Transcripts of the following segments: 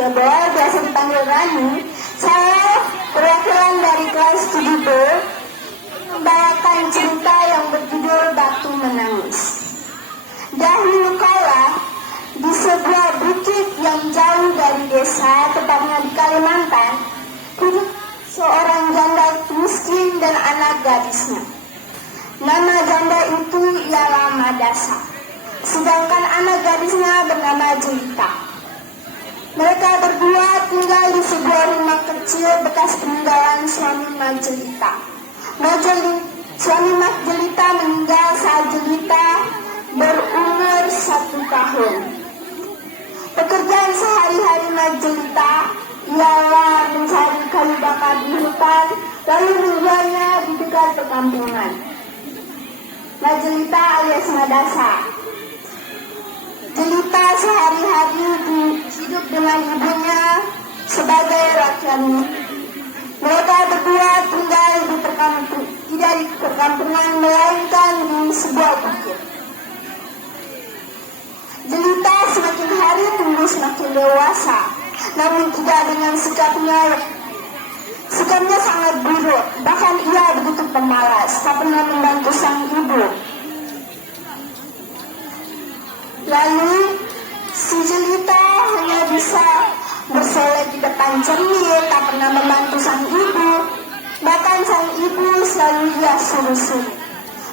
Gabor, biasa dipanggil Rani. Saya perwakilan dari kelas 7B membawakan cerita yang berjudul Batu Menangis. Dahulu kala, di sebuah bukit yang jauh dari desa, tepatnya di Kalimantan, hidup seorang janda miskin dan anak gadisnya. Nama janda itu ialah Madasa, sedangkan anak gadisnya bernama Jelita. Mereka berdua tinggal di sebuah rumah kecil bekas peninggalan suami Mak Jelita. Suami Mak Jelita meninggal saat Jelita berumur 1 tahun. Pekerjaan sehari-hari Mak Jelita ialah mencari kayu bakar di hutan, lalu menjualnya di dekat perkampungan. Mak Jelita alias Madasa. Jelita sehari-hari hidup dengan ibunya sebagai rakyat. Mereka berdua tinggal tidak di perkampungan, melainkan di sebuah bukit. Jelita semakin hari tumbuh semakin dewasa, namun tidak dengan sikapnya. Sikapnya sangat buruk, bahkan ia begitu pemalas, tak pernah membantu sang ibu. Lalu si Jelita hanya bisa bersolek di depan cermin, tak pernah membantu sang ibu. Bahkan sang ibu selalu ia suruh-suruh.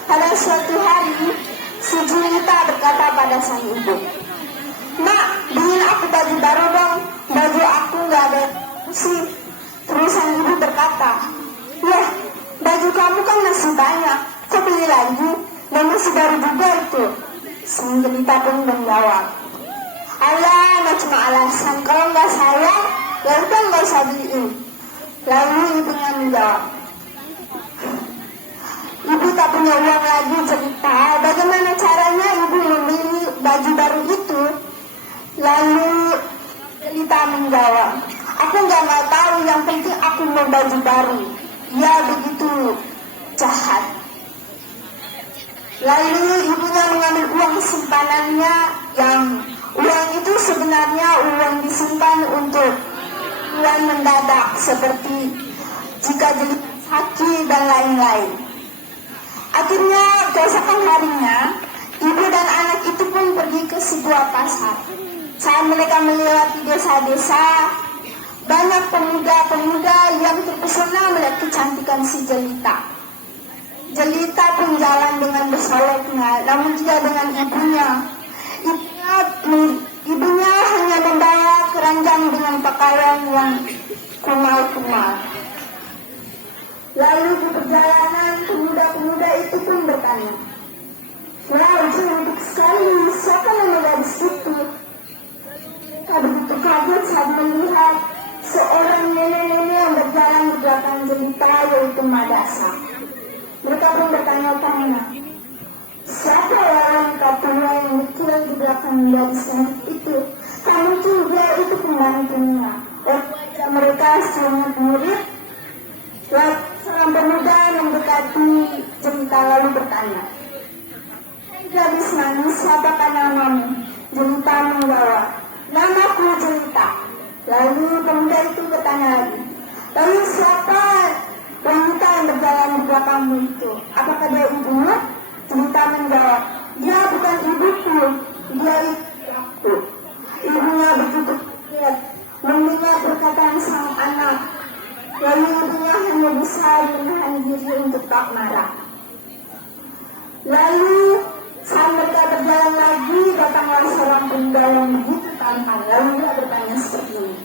Pada suatu hari, si Jelita berkata pada sang ibu, "Mak, beliin aku baju baru dong, baju aku gak ada sih." Terus sang ibu berkata, "Yah, baju kamu kan masih banyak, kok beli lagi? Dan masih baru juga itu." Sang Jelita pun menjawab, "Alah, cuma alasan, kalau nggak sayang, ya udah nggak usah beliin." Lalu ibunya menjawab, "Ibu tak punya uang lagi, Jelita. Bagaimana caranya ibu membeli baju baru itu?" Lalu Jelita menjawab, "Aku nggak mau tahu, yang penting aku mau baju baru." Ia begitu jahat. Lalu ibunya mengambil uang simpanannya, yang uang itu sebenarnya uang disimpan untuk keperluan mendadak seperti jika Jelita sakit dan lain-lain. Akhirnya keesokan harinya, ibu dan anak itu pun pergi ke sebuah pasar. Saat mereka melewati desa-desa, banyak pemuda-pemuda yang terpesona melihat kecantikan si Jelita. Jelita pun jalan dengan bersoleknya, namun tidak dengan ibunya. Ibunya hanya membawa keranjang dengan pakaian yang kumal-kumal. Lalu di perjalanan, pemuda-pemuda itu pun bertanya, "Wah, cantik sekali, siapa nama gadis itu?" Mereka begitu kaget saat melihat seorang nenek-nenek yang berjalan di belakang Jelita, yaitu Madasa. Mereka pun bertanya-tanya, "Siapa wanita tua yang kecil di belakang gadis itu? Kamu juga itu pembantunya." Wajah mereka sangat mirip. Seorang pemuda mendekati Jelita lalu bertanya, "Hai gadis manis, siapakah namamu?" Jelita menjawab, "Namaku Jelita." Lalu pemuda itu bertanya lagi, "Lalu siapa wanita yang berjalan di belakangmu itu? Apakah dia ibumu?" Jelita menjawab, "Dia bukan ibuku, dia ibuku." Ibunya begitu kaget mendengar perkataan sang anak. Lalu ibunya hanya bisa menahan diri untuk tak marah. Lalu saat mereka berjalan lagi, datanglah seorang pemuda yang begitu tampan. Lalu dia bertanya seperti ini,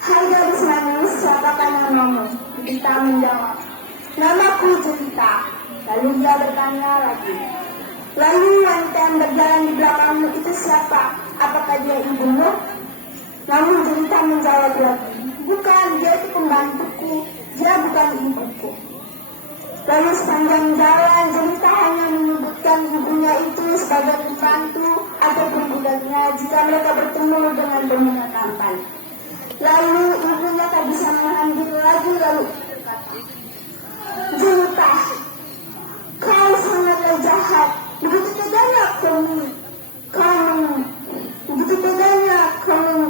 "Hai gadis manis, siapakah namamu?" Jelita menjawab, "Namaku Jelita." Lalu dia bertanya lagi, "Lalu wanita yang berjalan di belakangmu itu siapa? Apakah dia ibumu?" Namun Jelita menjawab lagi, "Bukan, dia itu pembantuku, dia bukan ibuku." Lalu sepanjang jalan, Jelita hanya menyebutkan ibunya itu sebagai pembantu ataupun budaknya jika mereka bertemu dengan pemuda tampan. Lalu ibunya tak bisa menahan diri lagi, lalu berkata, "Jelita, kau sangatlah jahat. Begitu teganya kamu begitu teganya kamu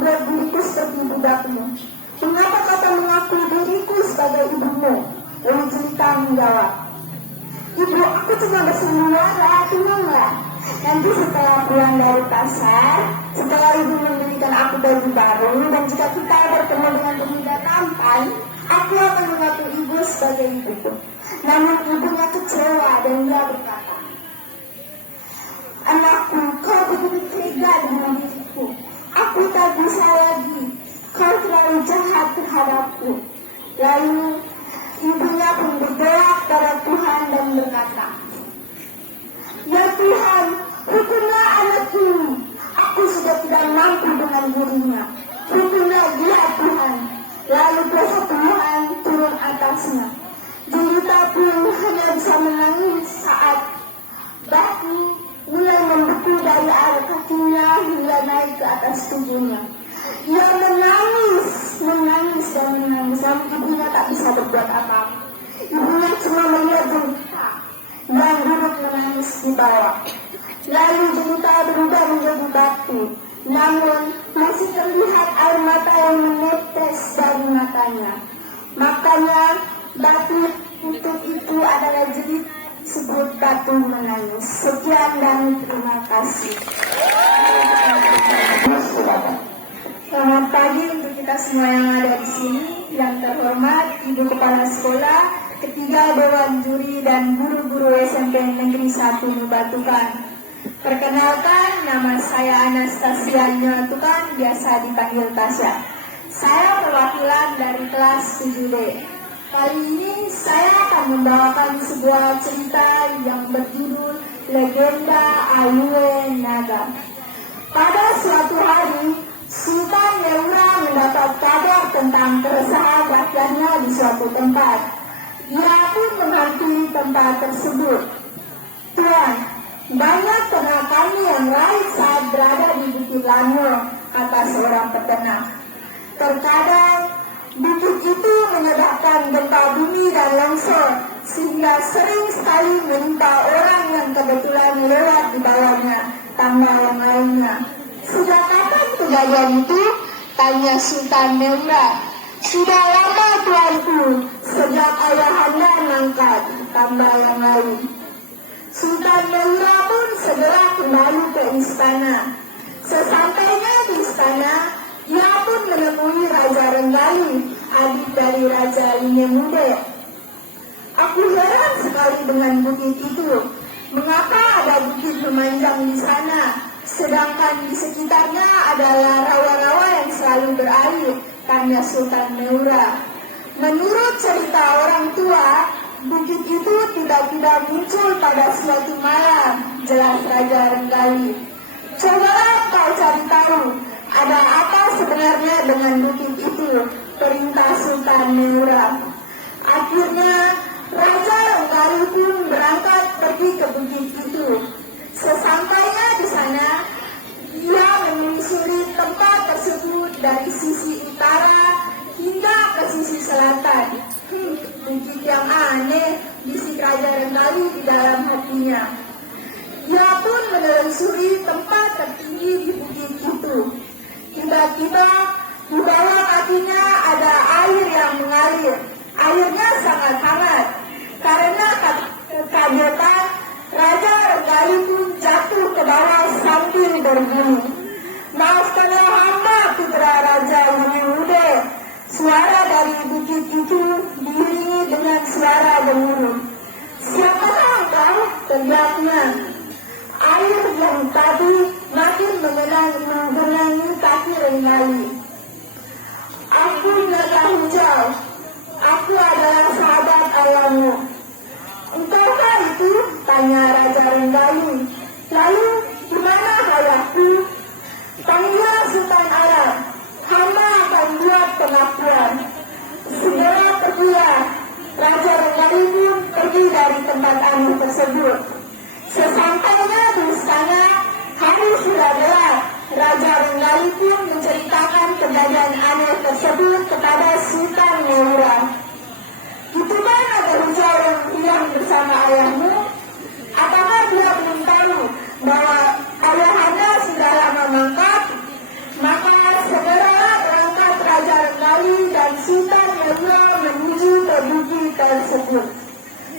budakmu? Mengapa kau mengaku diriku sebagai ibumu? Lalu cerita menjawab, ibu, aku cuma bersandiwara, tenanglah. Nanti setelah pulang dari pasar, setelah ibu membelikan aku baju baru, dan jika kita bertemu dengan pemuda tampan, aku akan mengaku ibu sebagai ibuku. Namun ibunya kecewa dan dia berkata, anakku, kau begitu tega dengan diriku. Aku tak bisa lagi. Kau terlalu jahat terhadapku. Lalu ibunya pun berdoa kepada Tuhan dan berkata, ya Tuhan, hukumlah anak ini. Aku sudah tidak mampu dengan dirinya. Hukumlah dia Tuhan. Lalu kuasa Tuhan turun atasnya. Jelita pun hanya bisa menangis saat batu mulai membeku dari arah kakinya hingga naik ke atas tubuhnya. Ia menangis, dan menangis. Namun ibunya tak bisa berbuat apa-apa. Ibunya cuma melihat Jelita dan duduk menangis di bawah. Lalu Jelita berubah menjadi batu. Namun masih terlihat air mata yang menetes dari matanya. Makanya batu itu adalah Jelita disebut batu menangis. Sekian dan terima kasih. Selamat pagi untuk kita semua yang ada di sini. Yang terhormat Ibu Kepala Sekolah, ketiga Dewan Juri dan guru-guru SMP Negeri 1 Batukan. Perkenalkan, nama saya Anastasia Nyatukan, biasa dipanggil Tasya. Saya perwakilan dari kelas 7D. Kali ini saya akan membawakan sebuah cerita yang berjudul Legenda Alue Naga. Pada suatu hari, Sultan Neura mendapat kabar tentang keresahan rakyatnya di suatu tempat. Ia pun menghampiri tempat tersebut. Tuan, banyak ternak kami yang lain saat berada di Bukit Lango, kata seorang peternak. Terkadang bukit itu menyebabkan gempa bumi dan longsor, sehingga sering sekali menimpa orang yang kebetulan lewat di bawahnya, tambah yang lainnya. Sejak kapan kejadian itu? Tanya Sultan Neura. Sudah lama tuanku, sejak ayahanda mangkat, tambah yang lain. Sultan Neura pun segera kembali ke istana. Sesampainya di istana, ia pun menemui Raja Renggali, adik dari Raja Linemude. Aku heran sekali dengan bukit itu. Mengapa ada bukit memanjang di sana, sedangkan di sekitarnya adalah rawa-rawa yang selalu berair, tanya Sultan Neura. Menurut cerita orang tua, bukit itu tiba-tiba muncul pada suatu malam, jelas Raja Renggali. Cobalah kau cari tahu, ada apa sebenarnya dengan bukit itu, perintah Sultan Neura. Akhirnya Raja Renggali pun berangkat pergi ke bukit itu. Sesampainya di sana, ia menelusuri tempat tersebut dari sisi utara hingga ke sisi selatan. Bukit yang aneh, bisik Raja Renggali di dalam hatinya. Ia pun menelusuri tempat tertinggi di bukit itu. Tiba-tiba di bawah kakinya ada air yang mengalir. Airnya sangat hangat. Karena kekagetan, Raja Renggali pun jatuh ke bawah sambil berbunyi, maafkanlah hamba putra Raja Linemude. Suara dari bukit itu diiringi dengan suara gemuruh. Siapa kau? Teriaknya. Air yang tadi makin menggenangi kaki Renggali. Aku naga hijau. Aku adalah sahabat ayahmu. Engkaukah itu? Tanya Raja Renggali. Lalu di mana ayahku? Panggil Sultan Arab. Hamba akan buat pengakuan. Segera pergilah. Raja Renggali pun pergi dari tempat aneh tersebut. Sesampainya di istana, hari sudah gelap. Raja Renggali pun menceritakan kejadian aneh tersebut kepada Sultan Neura. Itu kan ada hijau yang hilang bersama ayahmu? Apakah dia belum tahu bahwa ayahanda sudah lama mangkat? Maka segera berangkat dan Sultan Mengura menuju ke bukit tersebut.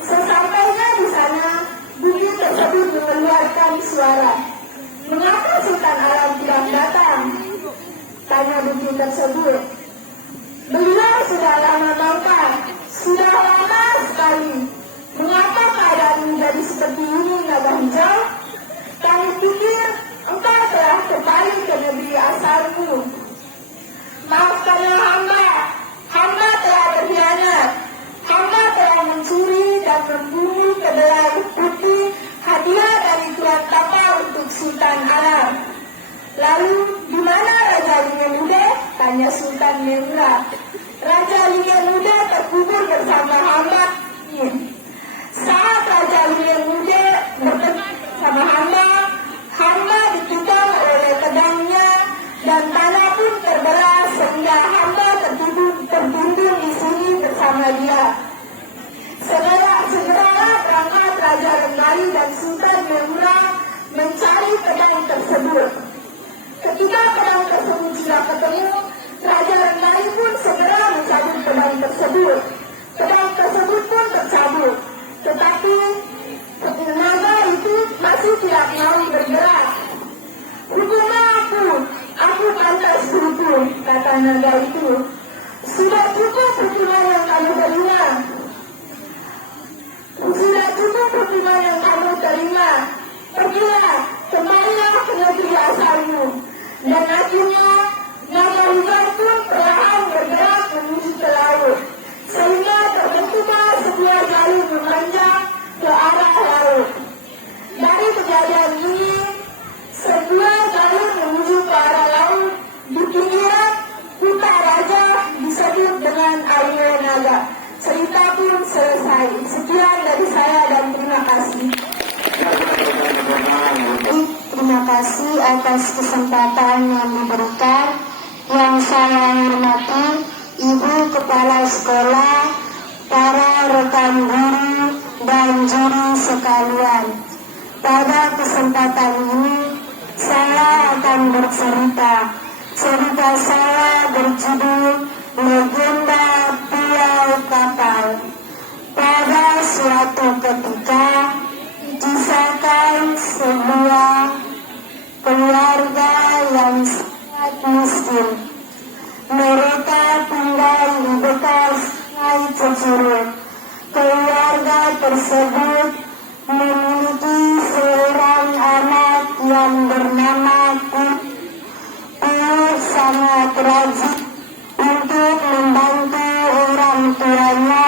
Sesampainya di sana, bukit tersebut mengeluarkan suara. "Mengapa Sultan Alam tidak datang?" tanya bukit tersebut. "Beliau sudah lama mangkat, sudah lama sekali. Mengapa keadaan menjadi seperti ini, Naga Hijau? Kami pikir engkau telah kembali ke negeri asalmu." "Maafkanlah hamba telah berkhianat. Hamba telah mencuri dan membunuh kedelai putih hadiah dari Tuan Tapal untuk Sultan Alam." "Lalu di mana Raja Lingemude?" tanya Sultan Mengura. "Raja Lingemude terkubur bersama hamba. Saat Raja Lingemude bertemu sama hamba ditikam oleh pedangnya dan tanah pun terbelah sehingga hamba tertimbun di sini bersama dia." Segeralah berangkat Raja Rendali dan Sultan Mengura mencari pedang tersebut. Ketika pedang tersebut sudah ketemu, Raja Rendali pun segera mencabut pedang tersebut. Pedang tersebut pun tercabut, tetapi naga itu masih tidak mau bergerak. "Hukumlah aku pantas dihukum," kata naga itu. "Sudah cukup hukuman yang kamu terima. Pergilah, kembalilah ke negeri asalmu." Dan akhirnya naga hijau pun perlahan bergerak menuju ke laut, sehingga terbentuklah sebuah jalur memanjang ke arah laut. Dari kejadian ini, sebuah jalur menuju ke arah laut di pinggiran Huta Raja disebut dengan Air Naga. Cerita pun selesai. Sekian dari saya dan terima kasih. Terima kasih atas kesempatan yang diberikan. Yang saya hormati Ibu Kepala Sekolah, para rekan guru dan juri sekalian. Pada kesempatan ini saya akan bercerita. Cerita saya berjudul Legenda Pulau Kapal. Pada suatu ketika dikisahkan sebuah keluarga yang sangat miskin. Mereka tinggal di dekat Sungai Cecurut. Keluarga tersebut memiliki seorang anak yang bernama Pur sangat rajin untuk membantu orang tuanya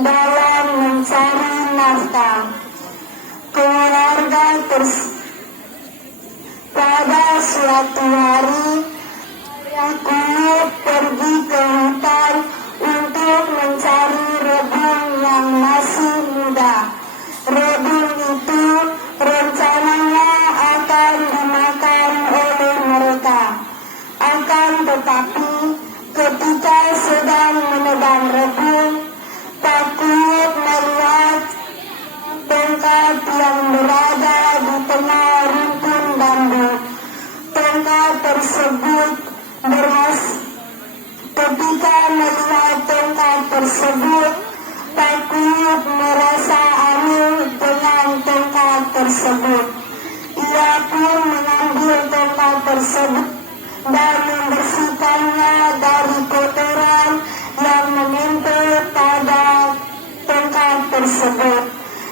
dalam mencari nafkah. Keluarga pada suatu hari Pur pergi ke hutan untuk mencari rebung yang masih muda. Rebung itu rencananya akan dimakan oleh mereka. Akan tetapi ketika sedang menebang rebung, Pur melihat tongkat yang berada di tengah rumpun bambu. Tongkat tersebut ketika melihat tongkat tersebut, Pur merasa aneh dengan tongkat tersebut. Ia pun mengambil tongkat tersebut dan membersihkannya dari kotoran yang menempel pada tongkat tersebut.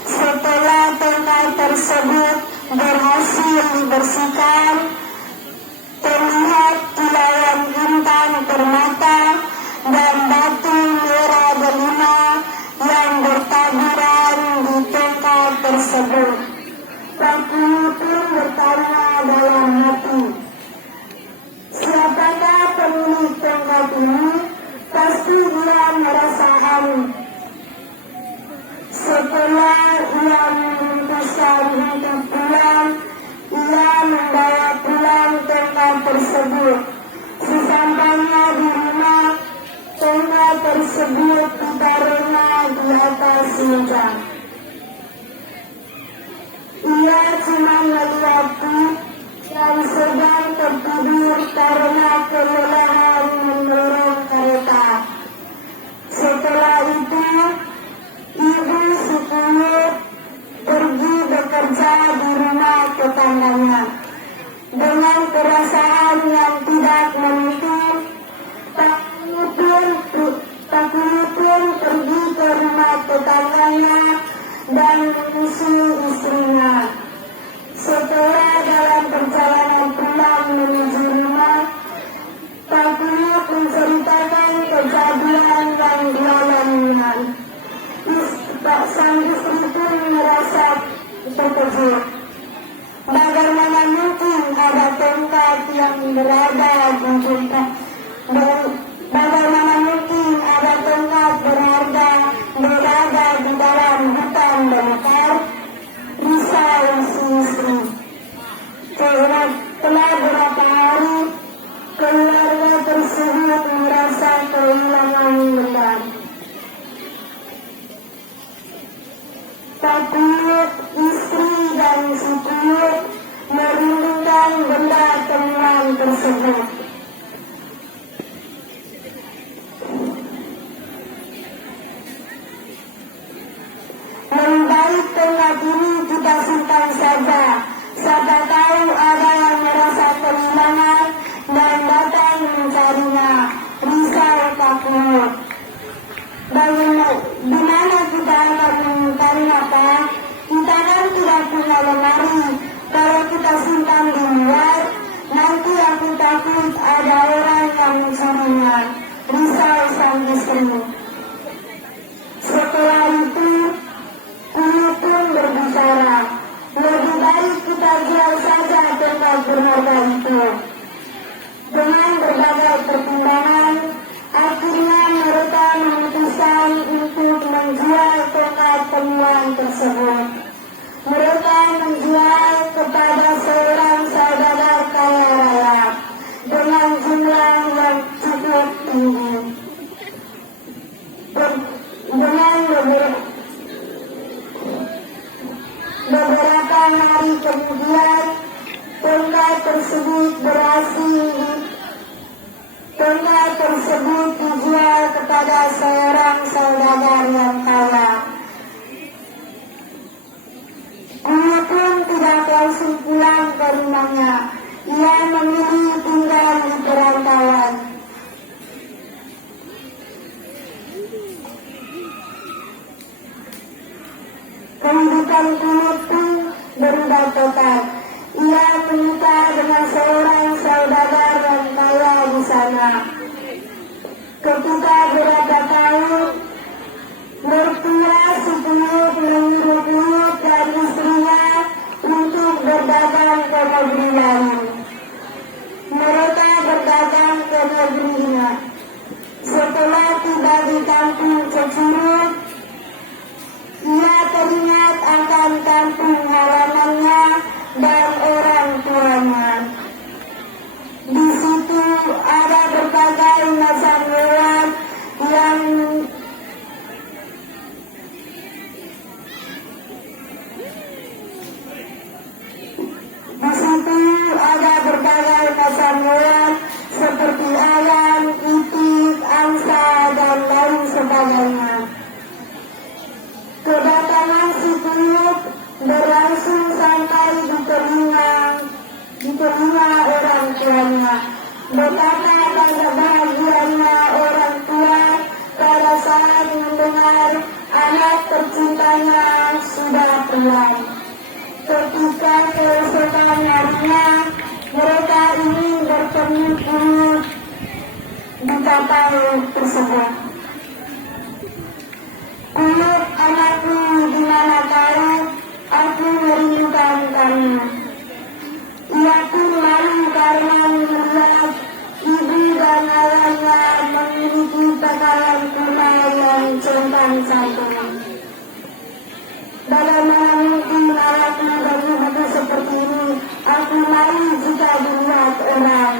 Setelah tongkat tersebut berhasil dibersihkan, terlihat kilauan bintang permata dan batu merah delima yang bertaburan di tongkat tersebut. Pur pun bertanya dalam hati, siapakah pemilik tongkat ini? Pasti dia merasa aneh. Setelah ia memutuskan untuk pulang, ia membawa pulang tongkat tersebut. Sesampainya di rumah, tongkat tersebut ditaruhnya di atas meja. Ia cuma melihat Pur yang sedang tertidur karena kelelahan mendorong kereta. yang berada di tempat. Bagaimana mungkin ada tongkat berharga berada di dalam hutan belukar? Risau si istri. Telah berapa hari keluarga tersebut merasa kehilangan beban. Takut istri dan si tuyul merindukan benda temuan tersebut. Lebih baik tongkat ini kita simpan saja. Siapa tahu ada yang merasa kehilangan dan datang mencarinya. Risau takut. Di mana kita akan menemukannya, Pak? Kita kan tidak punya lemari. Kalau kita simpan di luar, nanti aku takut ada orang yang mencurinya. Risau sang istri. Setelah itu, Kuyu pun berbicara. Lebih baik kita jual saja tongkat berharga itu. Dengan berbagai pertimbangan, akhirnya mereka memutuskan untuk menjual tongkat temuan tersebut. Mereka menjual kepada seorang saudagar kaya raya dengan jumlah yang cukup tinggi. Dengan beberapa hari kemudian, tongkat tersebut dijual kepada seorang saudagar yang kaya. Kuyu pun tidak langsung pulang ke rumahnya. Ia memilih tinggal di perantauan. Kehidupan Kuyu pun berubah total. Ia menikah dengan seorang saudagar yang kaya di sana. Ketika beberapa tahun, mertua si Kuyu menyuruh Kuyu dan istrinya untuk berdagang ke negeri lain. Mereka berdagang ke negerinya. Setelah tiba di kampung Cecurut, ia teringat akan kampung halamannya dan orang tuanya. Di situ ada berbagai macam hewan yang seperti ayam, itik, angsa, dan lain sebagainya. Kedatangan si Kuyu berlangsung sampai di telinga orang tuanya. Betapa bahagianya orang tua pada saat mendengar anak tercintanya sudah pulang. Ketika keesokan harinya mereka ingin bertemu Kuyu di kapal tersebut. Kuyu, anakku, di mana kau? Aku merindukan kamu. Ia pun malu karena melihat ibu dan ayahnya memiliki pakaian kuno yang centang-canting. Bagaimana mungkin anakku baju seperti ini? Aku malu jika dilihat orang.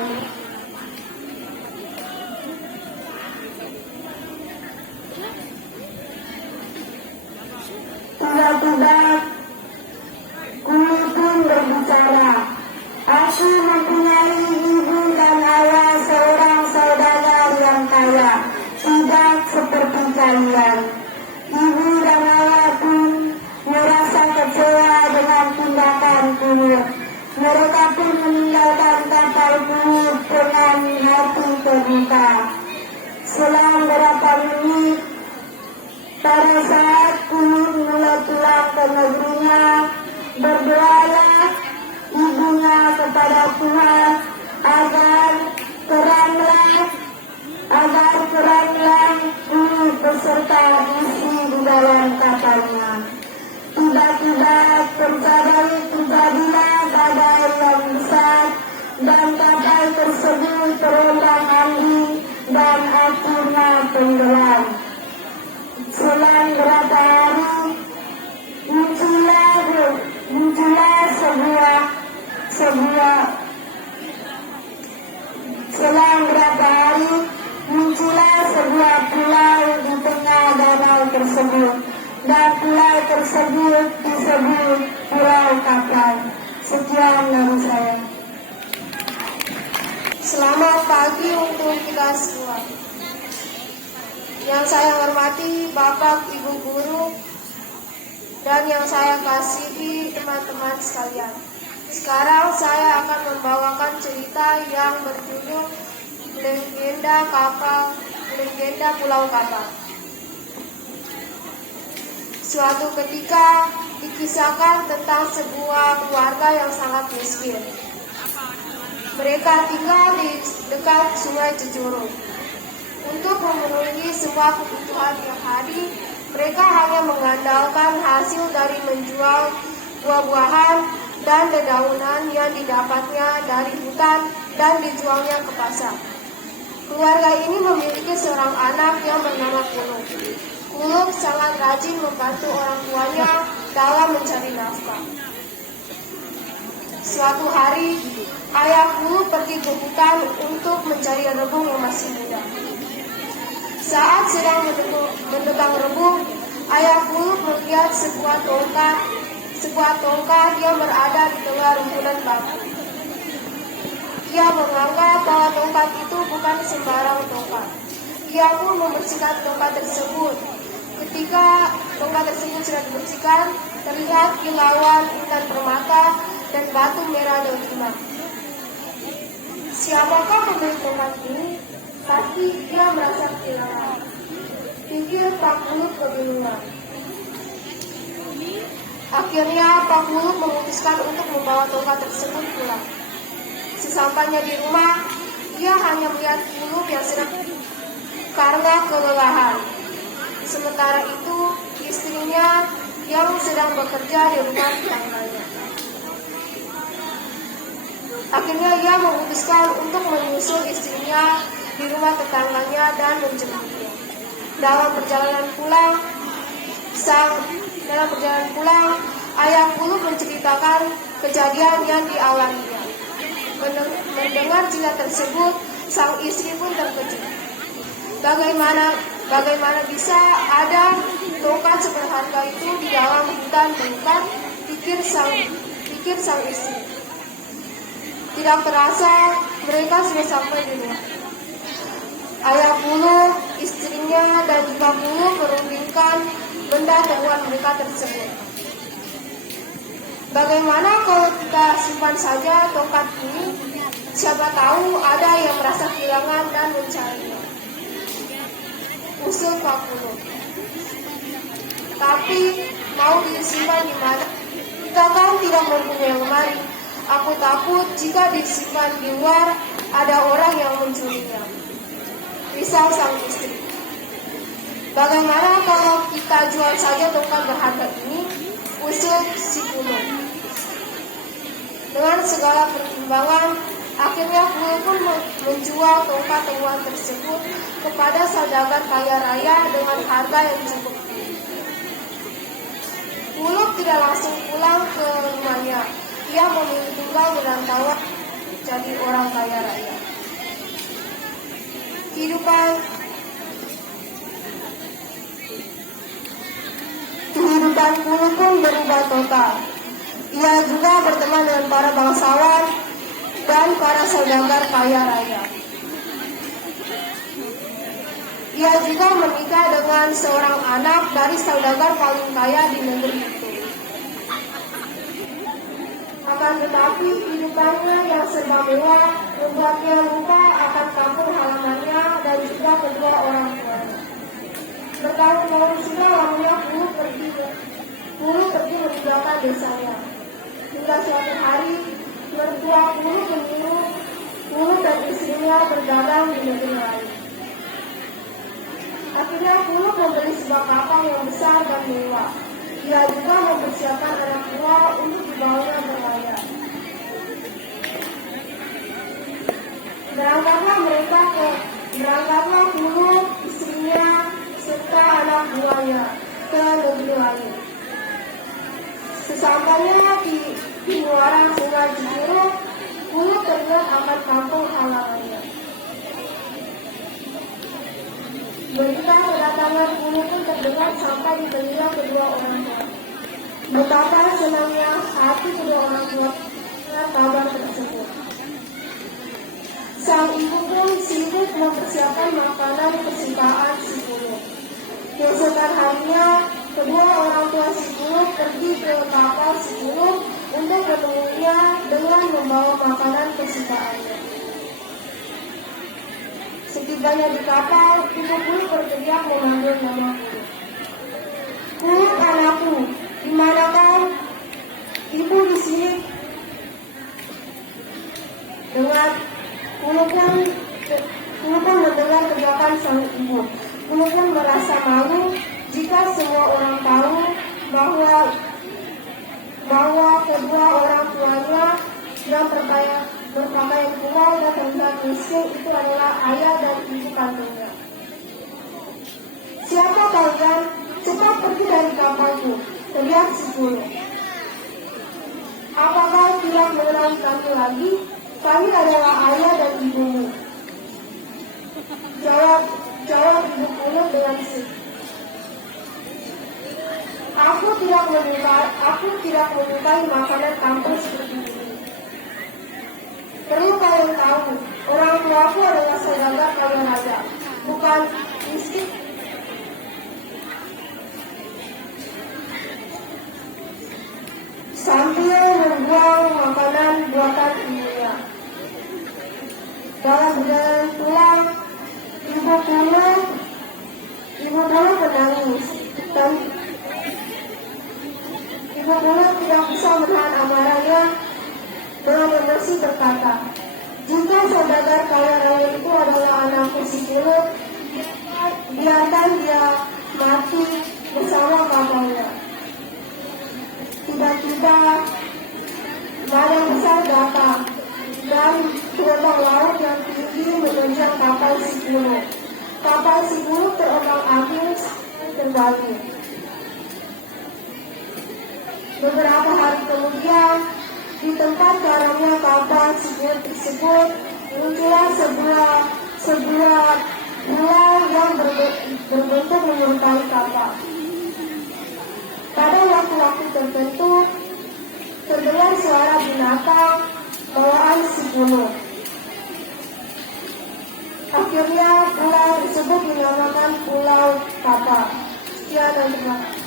sebuah selang berapa hari muncullah sebuah pulau di tengah danau tersebut, dan pulau tersebut disebut Pulau Kapal. Sekian dari saya. Selamat pagi untuk kita semua. Yang saya hormati Bapak, Ibu Guru, dan yang saya kasihi teman-teman sekalian. Sekarang saya akan membawakan cerita yang berjudul Legenda Pulau Kapal. Suatu ketika dikisahkan tentang sebuah keluarga yang sangat miskin. Mereka tinggal di dekat Sungai Cicurug. Untuk memenuhi semua kebutuhan tiap hari, mereka hanya mengandalkan hasil dari menjual buah-buahan dan dedaunan yang didapatnya dari hutan dan dijualnya ke pasar. Keluarga ini memiliki seorang anak yang bernama Kuluk. Kuluk sangat rajin membantu orang tuanya dalam mencari nafkah. Suatu hari, ayah Kuluk pergi ke hutan untuk mencari rebung yang masih muda. Saat sedang mendekam rebung, ayah Kuluk melihat sebuah tongkat yang berada di tengah rumpulan batu. Ia menganggap bahwa tongkat itu bukan sembarang tongkat. Ia pun membersihkan tongkat tersebut. Ketika tongkat tersebut sudah dibersihkan, terlihat kilauan intan permata dan batu merah delima. Siapakah pemilik tongkat ini? Pasti dia merasa kehilangan. Pikir Pak Kuluk kebingungan. Akhirnya Pak Kuluk memutuskan untuk membawa tongkat tersebut pulang. Sesampainya di rumah, ia hanya melihat Kuluk yang sedang karena kelelahan. Sementara itu, istrinya yang sedang bekerja di rumah tetangganya. Akhirnya ia memutuskan untuk menyusul istrinya di rumah tetangganya dan menjemputnya. Dalam perjalanan pulang, ayah Kuluk menceritakan kejadian yang dialaminya. Mendengar cerita tersebut, sang istri pun terkejut. Bagaimana bisa ada tongkat seberharga itu di dalam hutan belukar? Pikir sang istri. Tidak terasa mereka sudah sampai di rumah. Ayah Kuluk, istrinya, dan juga Kuluk merundingkan benda temuan mereka tersebut. Bagaimana kalau kita simpan saja tongkat ini? Siapa tahu ada yang merasa kehilangan dan mencarinya. Usul Pak Kuluk. Tapi mau disimpan di mana? Kita kan tidak mempunyai lemari. Aku takut jika disimpan di luar ada orang yang mencurinya. Risau sang istri. Bagaimana kalau kita jual saja tongkat berharga ini? Usul si Kuluk. Dengan segala pertimbangan, akhirnya Kuluk pun menjual tongkat temuan tersebut kepada saudagar kaya raya dengan harga yang cukup tinggi. Kuluk tidak langsung pulang ke rumahnya. Ia memilih tinggal merantauan jadi orang kaya raya. Kehidupan Kuluk pun berubah total. Ia juga berteman dengan para bangsawan dan para saudagar kaya raya. Ia juga menikah dengan seorang anak dari saudagar paling kaya di negeri itu. Akan tetapi kehidupannya yang serba mewah membuatnya lupa akan kampung halamannya dan juga kedua orang tuanya. Bertahun-tahun sudah lamanya Kuluk pergi meninggalkan desanya. Hingga suatu hari, mertua Kuluk menyuruh Kuluk dan istrinya berdagang di negeri lain. Akhirnya Kuluk membeli sebuah kapal yang besar dan mewah. Ia juga mempersiapkan anak buah untuk dibawanya berlayar. Berangkatlah Kuluk, istrinya, serta anak buahnya ke negeri lain. Sesampainya di muara Sungai Cicurug, Puluh teringat akan kampung halamannya. Berita kedatangan Puluh pun terdengar sampai di telinga kedua orang tua. Betapa senangnya hati kedua orang tua dengan kabar tersebut. Sang ibu pun sibuk mempersiapkan makanan kesukaan si Puluh. Keesokan harinya, kedua orang tua si Puluh pergi ke kapal si Puluh untuk menemuinya dengan membawa makanan kesukaannya. Setibanya di kapal, ibu Puluh berteriak memanggil nama Puluh. Puluh, anakku, di mana kau? Ibu di sini. Dengar, Puluh pun mendengar teriakan sang ibu. Puluh pun merasa malu jika semua orang tahu bahwa kedua orang tuanya yang berpakaian kumal dan rendah miskin itu adalah ayah dan ibu kandungnya. Siapa kalian? Cepat pergi dari kapalku, teriak si Puluh. Apakah tidak mengenal kami lagi? Kami adalah ayah dan ibumu. Jawab ibu Puluh dengan sedih. Aku tidak menyukai makanan kampung seperti ini. Perlu kalian tahu, orang tuaku adalah saudagar kaya raya, bukan miskin. Sambil membuang makanan buatan ibunya. Dalam perjalanan pulang, ibu Puluh menangis dan ibu Puluh tidak bisa menahan amarahnya dengan emosi berkata, jika saudagar kaya raya itu adalah anakku si Puluh, biarkan dia mati bersama kapalnya. Tiba-tiba badai besar datang dan gelombang laut yang tinggi menerjang kapal si Puluh. Kapal si Puluh terombang-ambing kembali. Beberapa hari kemudian, di tempat karamnya kapal si Puluh tersebut muncullah sebuah ular yang berbentuk menyerupai kapal. Pada waktu-waktu tertentu, terdengar suara binatang bawaan si Puluh. Akhirnya pulau tersebut dinamakan Pulau Kapal. Sekian dan terima kasih.